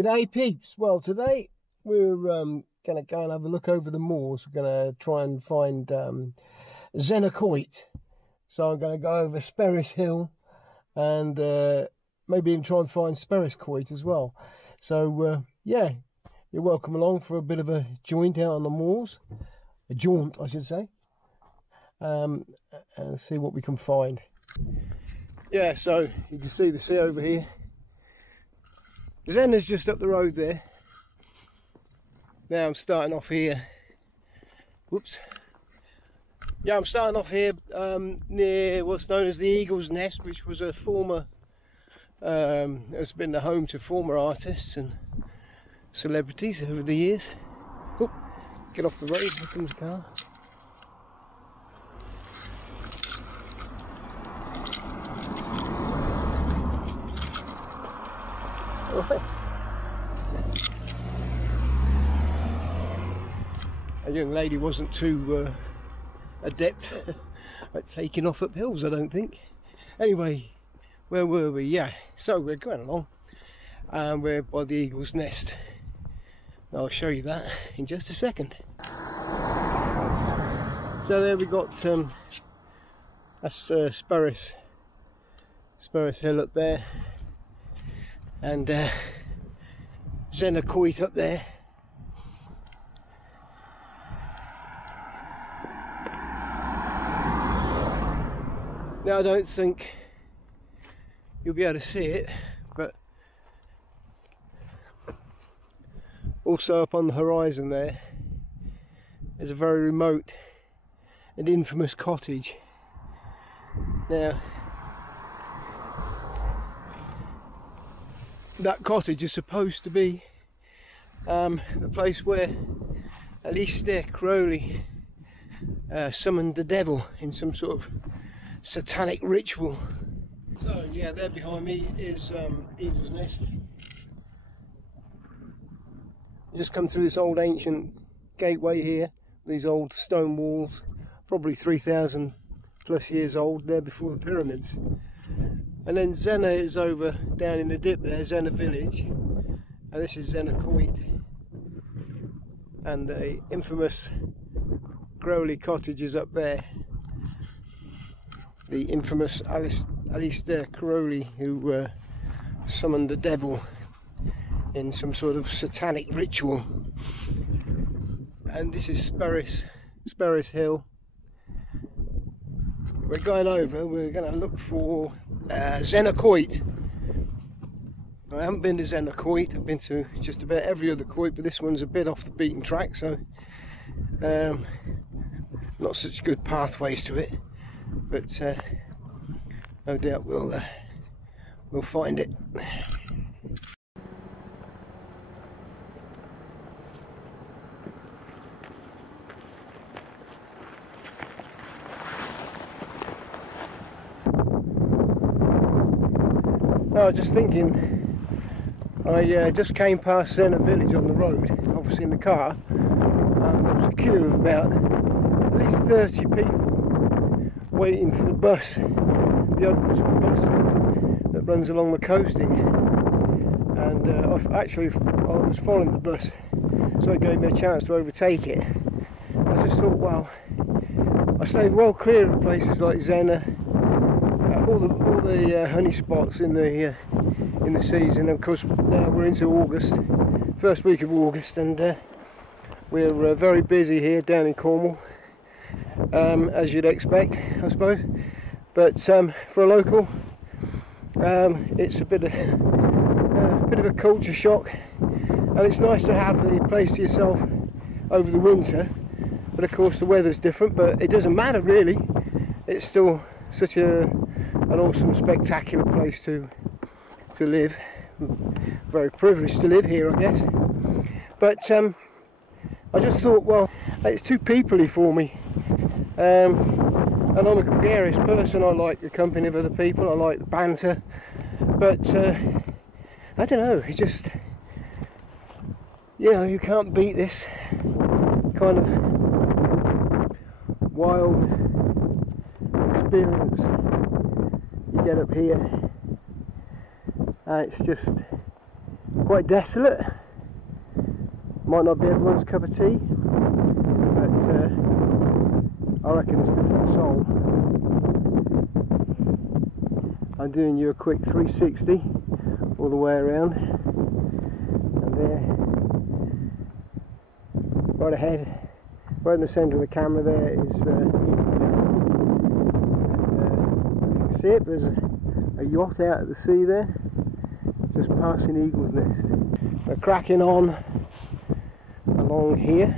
G'day peeps. Well, today we're going to go and have a look over the moors. We're going to try and find Zennor Qouit. So I'm going to go over Sperris Hill and maybe even try and find Sperris Qouit as well. So yeah, you're welcome along for a bit of a jaunt out on the moors. A jaunt, I should say. And see what we can find. Yeah, so you can see the sea over here. Zennor's just up the road there. Now I'm starting off here. Whoops. Yeah, I'm starting off here near what's known as the Eagle's Nest, which was a former, has been the home to former artists and celebrities over the years. Oop, get off the road, here comes the car. A young lady wasn't too adept at taking off up hills, I don't think. Anyway, where were we? Yeah, so we're going along and we're by the Eagle's Nest. I'll show you that in just a second. So there we got that's Sperris Hill up there, and Zennor Qouit up there. Now I don't think you'll be able to see it, but also up on the horizon there is a very remote and infamous cottage. Now that cottage is supposed to be the place where Alistair Crowley summoned the devil in some sort of satanic ritual. So yeah, there behind me is Eagle's Nest. You just come through this old ancient gateway here, these old stone walls, probably 3,000 plus years old, there before the pyramids. And then Zennor is over down in the dip there, Zennor village, and this is Zennor Qouit, and the infamous Crowley cottage is up there. The infamous Alistair Crowley, who summoned the devil in some sort of satanic ritual. And this is Sperris Hill. We're going over, we're going to look for Zennor Qouit. I haven't been to Zennor Qouit, I've been to just about every other Qouit, but this one's a bit off the beaten track, so not such good pathways to it. But no doubt we'll find it. I was just thinking, I just came past Zennor village on the road, obviously in the car, and there was a queue of about at least 30 people waiting for the bus, the open bus that runs along the coasting. And I was following the bus, so it gave me a chance to overtake it. I just thought, well, I stayed well clear of places like Zennor, all the honey spots in the season. Of course, now we're into August, first week of August, and we're very busy here down in Cornwall. As you'd expect, I suppose, but for a local, it's a bit of a culture shock, and it's nice to have the place to yourself over the winter. But of course, the weather's different, but it doesn't matter really. It's still such an awesome, spectacular place to live. Very privileged to live here, I guess. But I just thought, well, it's too peoply for me. And I'm a gregarious person. I like the company of other people, I like the banter, but I don't know, it's just, you know, you can't beat this kind of wild experience you get up here. It's just quite desolate. Might not be everyone's cup of tea, but I reckon it's good for the soul. I'm doing you a quick 360 all the way around, and there, right ahead, right in the centre of the camera there is see it, there's a yacht out at the sea there, just passing Eagle's Nest. We're cracking on along here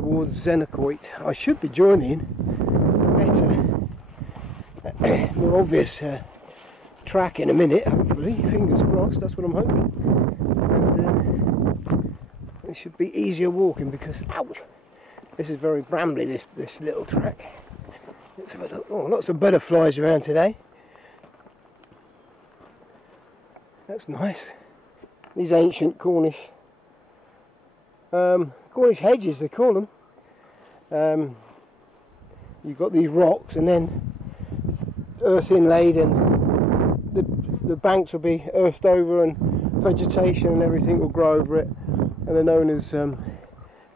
towards Zennor Qouit. I should be joining a better, more obvious track in a minute, hopefully, fingers crossed, that's what I'm hoping. And it should be easier walking because, ouch, this is very brambly, this little track. Let's have a look. Oh, lots of butterflies around today. That's nice. These ancient Cornish hedges, they call them. You've got these rocks and then earth inlaid, and the banks will be earthed over and vegetation and everything will grow over it, and they're known as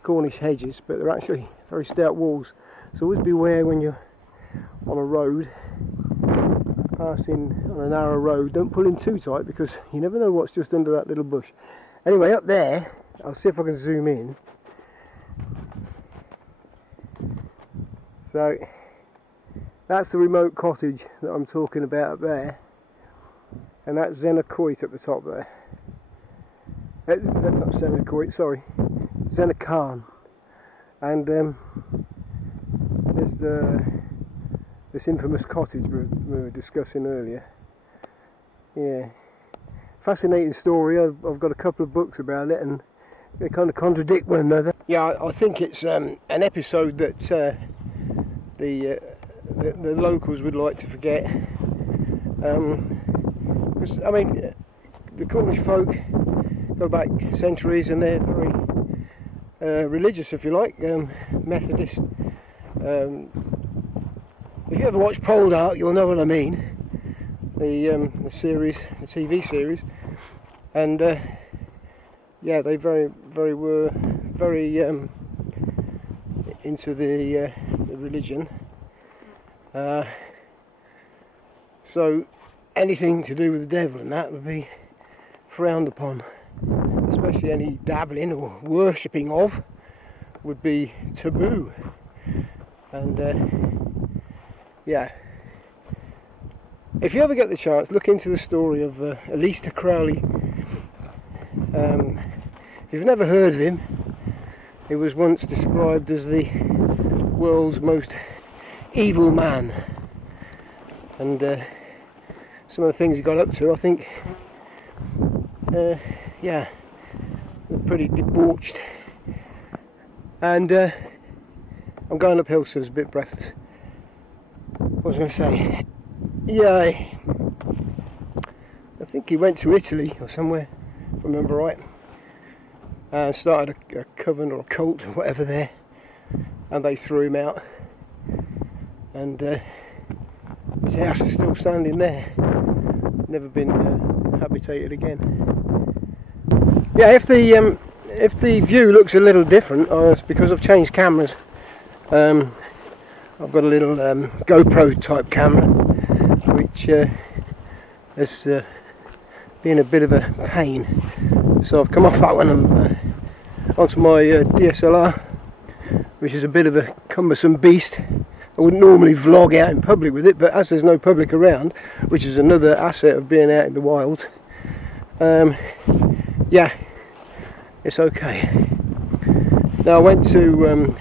Cornish hedges, but they're actually very stout walls. So always beware when you're on a road, passing on a narrow road. Don't pull in too tight because you never know what's just under that little bush. Anyway, up there, I'll see if I can zoom in. So that's the remote cottage that I'm talking about up there, and that's Zennor Qouit at the top there. It's not Zennor Qouit, sorry, Zennor Qouit. And there's this infamous cottage we were discussing earlier. Yeah, fascinating story. I've got a couple of books about it, and they kind of contradict one another. Yeah, I think it's an episode that the locals would like to forget. Because I mean, the Cornish folk go back centuries, and they're very religious, if you like, Methodist. If you ever watch Pole Dark, you'll know what I mean. The series, the TV series, and yeah, they were very into the religion. So anything to do with the devil and that would be frowned upon, especially any dabbling or worshipping of would be taboo. And yeah, if you ever get the chance, look into the story of Crowley. If you've never heard of him, he was once described as the world's most evil man, and some of the things he got up to, I think, yeah, were pretty debauched. And I'm going uphill, so it's a bit breathless. What was I going to say? Yeah, I think he went to Italy or somewhere, if I remember right, and started a coven or a cult or whatever there, and they threw him out, and his house is still standing there, never been habitated again. Yeah, if the view looks a little different, it's because I've changed cameras. I've got a little GoPro type camera, which has been a bit of a pain. So I've come off that one and onto my DSLR, which is a bit of a cumbersome beast. I wouldn't normally vlog out in public with it, but as there's no public around, which is another asset of being out in the wild, yeah, it's okay. Now I went to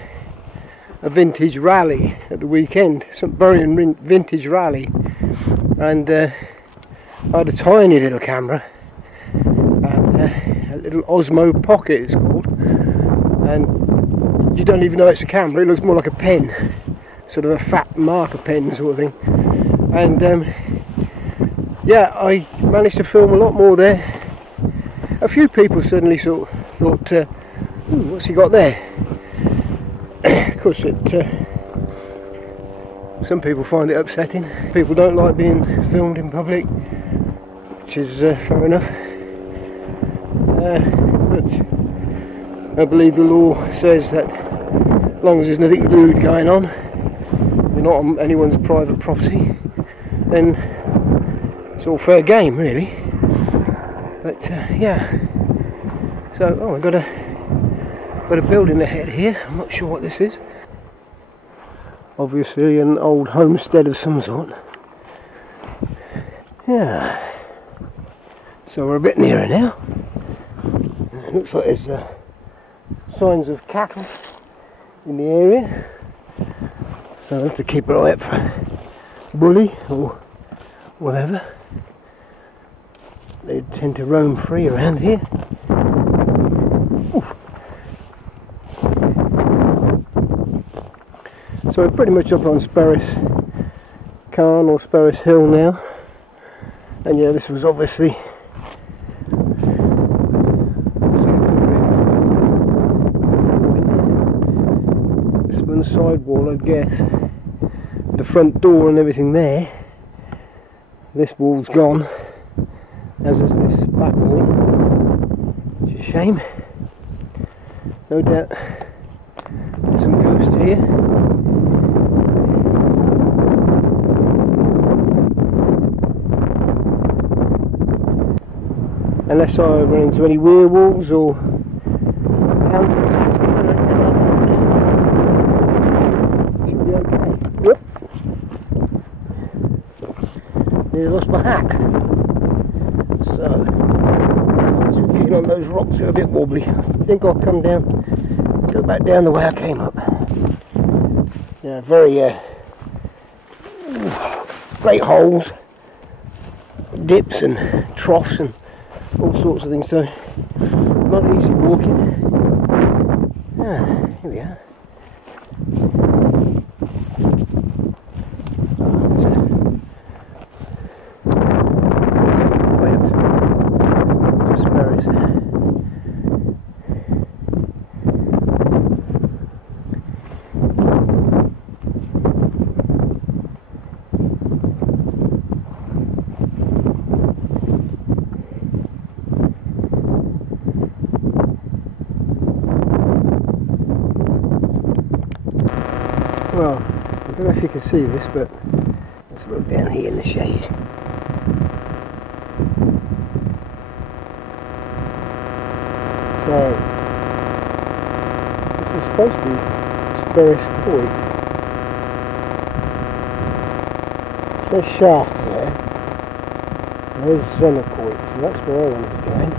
a vintage rally at the weekend, some Burying vintage rally, and I had a tiny little camera, and a little Osmo Pocket it's called, and you don't even know it's a camera, it looks more like a pen, sort of a fat marker pen sort of thing. And yeah, I managed to film a lot more there. A few people suddenly sort of thought, ooh, what's he got there? Of course, some people find it upsetting. People don't like being filmed in public, which is fair enough. But I believe the law says that as long as there's nothing lewd going on, you're not on anyone's private property, then it's all fair game, really. But yeah. So, oh, I've got a building ahead here. I'm not sure what this is. Obviously an old homestead of some sort. Yeah. So we're a bit nearer now. It looks like there's signs of cattle in the area. So I'll have to keep an eye out for bully or whatever. They tend to roam free around here. Oof. So we're pretty much up on Sparris Carn or Sparris Hill now. And yeah, this was obviously this one's side wall, I guess. The front door and everything there. This wall's gone, as is this back wall, which is a shame. No doubt there's some ghosts here. Unless I run into any werewolves or should be okay. Whoop. Nearly lost my hat. So, not too keen on those rocks, they're a bit wobbly. I think I'll come down, go back down the way I came up. Yeah, very great holes, dips and troughs and all sorts of things, so not easy walking. Ah, here we are. Way up to Sparris. Well, I don't know if you can see this, but let's look down here in the shade. So, this is supposed to be Zennor Qouit. It says shaft there. There's Zennor Qouit, so that's where I want to be going.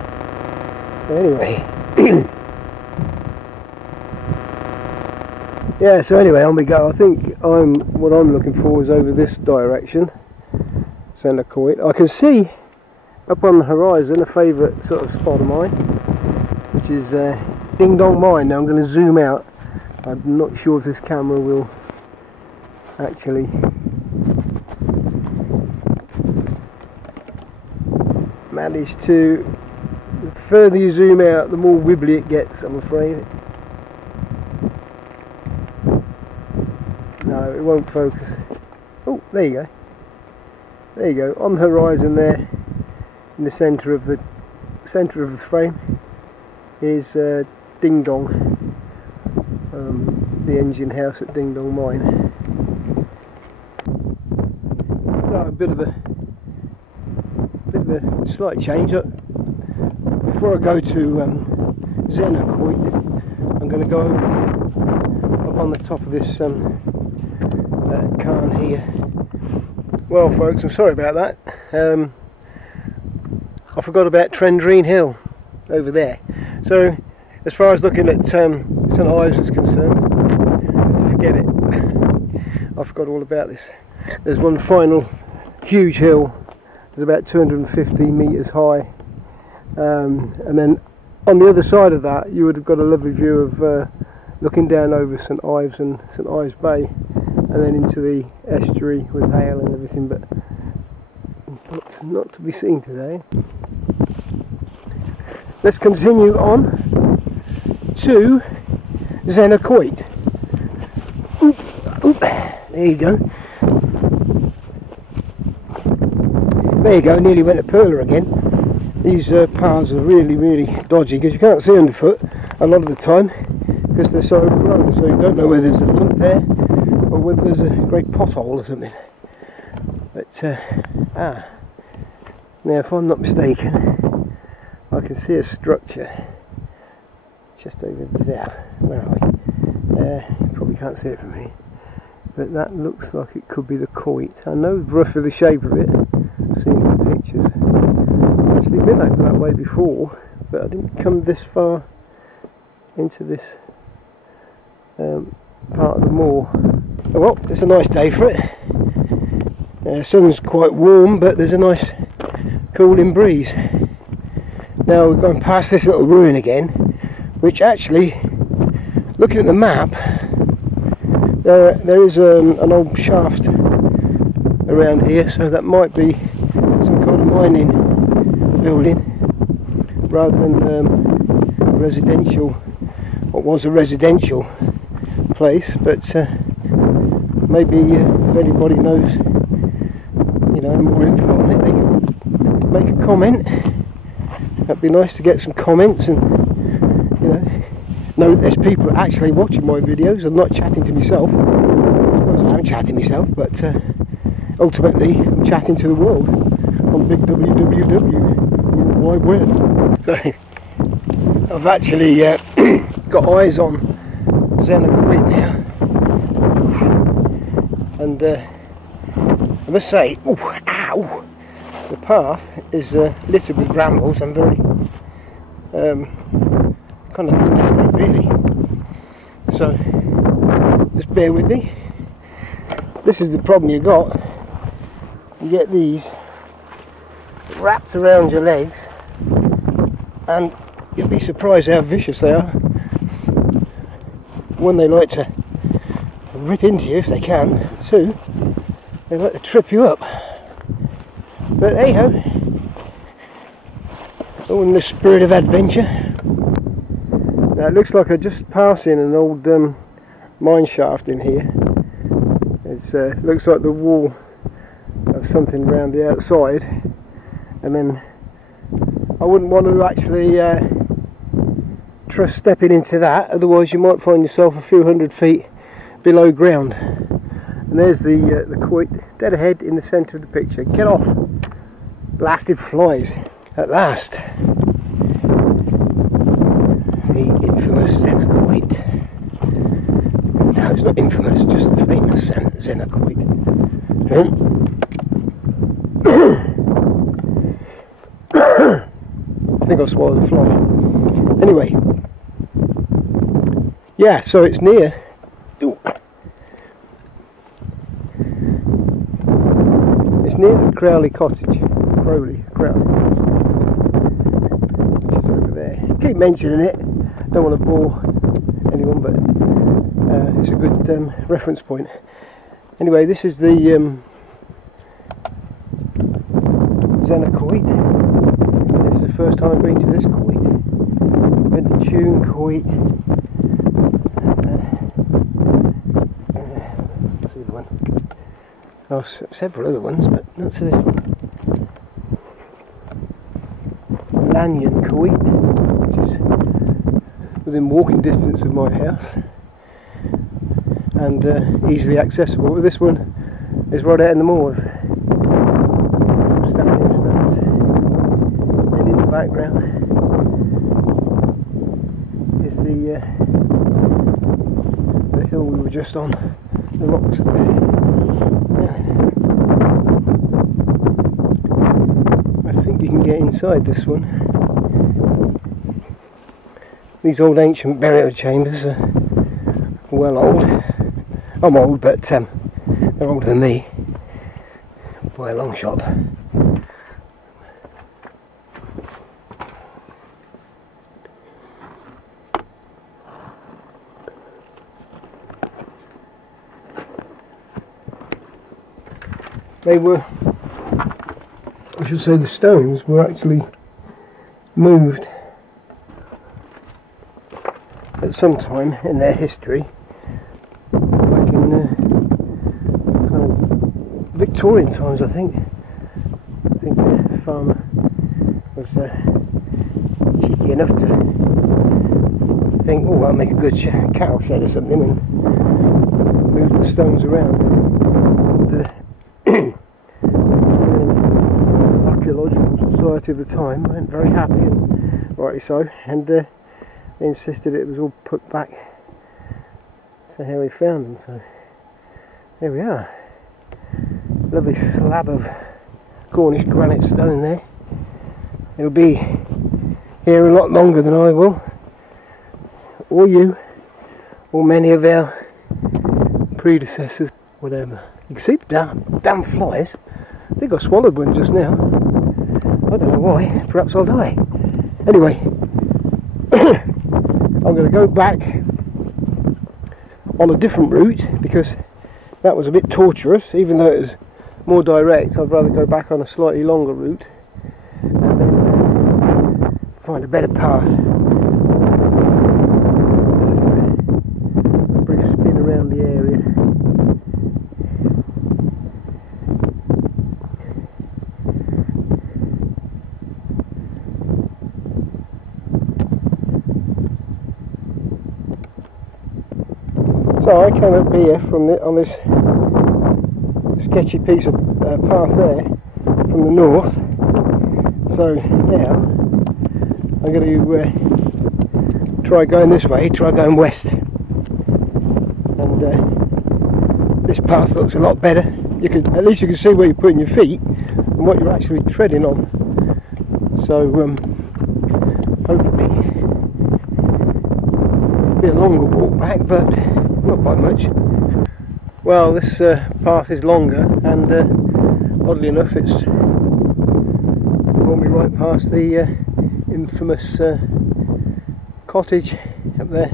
So anyway. Yeah, so anyway, on we go. I think what I'm looking for is over this direction, Zennor Qouit. I can see up on the horizon a favourite sort of spot of mine, which is Ding Dong Mine. Now I'm going to zoom out. I'm not sure if this camera will actually manage to. The further you zoom out, the more wibbly it gets, I'm afraid. No, it won't focus. Oh, there you go. There you go. On the horizon there, in the centre of the frame, is Ding Dong, the engine house at Ding Dong Mine. So a bit of a slight change. Before I go to Zennor Qouit, I'm going to go up on the top of this Carn here. Well, folks, I'm sorry about that. I forgot about Trendreen Hill over there. So, as far as looking at St Ives is concerned, I have to forget it. I forgot all about this. There's one final huge hill. It's about 250 metres high, and then on the other side of that, you would have got a lovely view of looking down over St Ives and St Ives Bay, and then into the estuary with Hale and everything, but not to be seen today. Let's continue on to Zennor Qouit. Oop, there you go. There you go, nearly went to Perla again. These paths are really dodgy because you can't see underfoot a lot of the time because they're so overgrown, so you don't know whether there's a lump there or whether there's a great pothole or something. But now if I'm not mistaken, I can see a structure just over there. Where are we? Probably can't see it from here, but that looks like it could be the Qouit. I know roughly the shape of it, seeing the pictures. I've actually been over that way before, but I didn't come this far into this part of the moor. Oh, well, it's a nice day for it. Sun's quite warm, but there's a nice cooling breeze. Now we're going past this little ruin again, which actually, looking at the map, there is an old shaft around here, so that might be some kind of mining building rather than residential, what was a residential place. But maybe if anybody knows, you know, more info on it, they can make a comment. That'd be nice to get some comments and, you know that there's people actually watching my videos. I'm not chatting to myself. I suppose I am chatting myself, but ultimately I'm chatting to the world on big WWW, World Wide Web. So I've actually got eyes on Zennor Qouit now, and I must say, oh, ow! The path is littered with brambles and very kind of nondescript really, so just bear with me. This is the problem you got. You get these wrapped around your legs and you'll be surprised how vicious they are. One, they like to rip into you if they can. Two, they like to trip you up. But hey ho, all in the spirit of adventure. Now it looks like I'm just passing an old mine shaft in here. It looks like the wall of something around the outside, and then I wouldn't want to actually trust stepping into that, otherwise you might find yourself a few hundred feet below ground. And there's the Qouit dead ahead in the centre of the picture. Get off! Blasted flies! At last! The infamous Zennor Qouit. No, it's not infamous, just the famous Zennor Qouit. I think I swallowed a fly. Anyway, yeah, so it's near. Ooh. It's near the Crowley cottage. Crowley, which is over there. Keep mentioning it. Don't want to bore anyone, but it's a good reference point. Anyway, this is the Zennor Qouit. This is the first time I've been to this Qouit. Been to Zennor Qouit. What's the other one? Oh, several other ones, but not to this one. Zennor Qouit, which is within walking distance of my house and easily accessible. But this one is right out in the moors. Some standing stones, and in the background is the hill we were just on, the rocks up there. I think you can get inside this one. These old ancient burial chambers are well old. I'm old, but they're older than me by a long shot. They were, I should say, the stones were actually moved at some time in their history, back in kind of Victorian times, I think farmer was cheeky enough to think, oh, I'll make a good cattle shed or something, and move the stones around. And, Archaeological Society of the time weren't very happy, and rightly so, and they insisted it was all put back to how we found them. So there we are, lovely slab of Cornish granite stone there. It'll be here a lot longer than I will, or you, or many of our predecessors, whatever. You can see the damn flies. I think I swallowed one just now. I don't know why, perhaps I'll die. Anyway, I'm going to go back on a different route because that was a bit torturous. Even though it was more direct, I'd rather go back on a slightly longer route and then find a better path. It's just a brief spin around the area. So I came up here on this sketchy piece of path there from the north. So now I'm going to try going this way, try going west. And this path looks a lot better. At least you can see where you're putting your feet and what you're actually treading on. So hopefully it'll be a longer walk back, but not by much. Well, this path is longer, and oddly enough it's brought me right past the infamous cottage up there.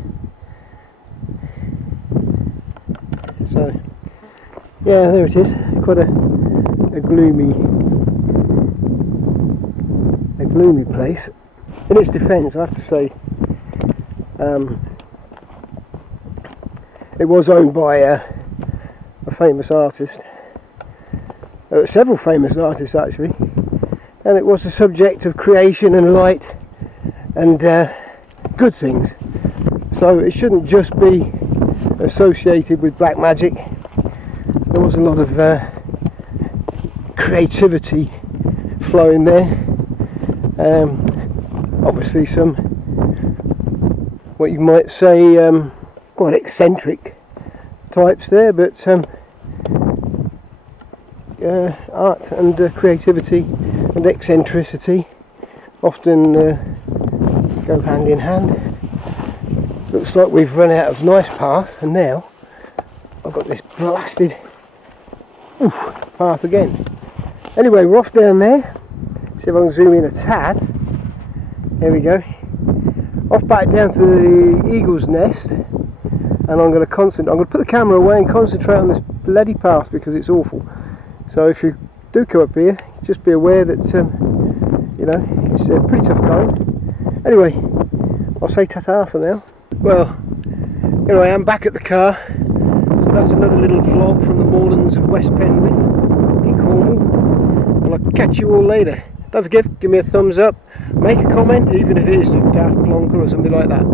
So yeah, there it is. Quite a gloomy place. In its defence, I have to say, it was owned by a famous artist, several famous artists actually, and it was the subject of creation and light and good things. So it shouldn't just be associated with black magic. There was a lot of creativity flowing there. Obviously some, what you might say, quite eccentric types there, but art and creativity and eccentricity often go hand in hand. Looks like we've run out of nice path, and now I've got this blasted path again. Anyway, we're off down there. See if I can zoom in a tad. There we go. Off back down to the eagle's nest. And I'm going to put the camera away and concentrate on this bloody path because it's awful. So if you do come up here, just be aware that you know, it's pretty tough going. Anyway, I'll say ta-ta for now. Well, here I am back at the car. So that's another little vlog from the moorlands of West Penwith in Cornwall. And I'll catch you all later. Don't forget, give me a thumbs up, make a comment, even if it is a daft plonker or something like that.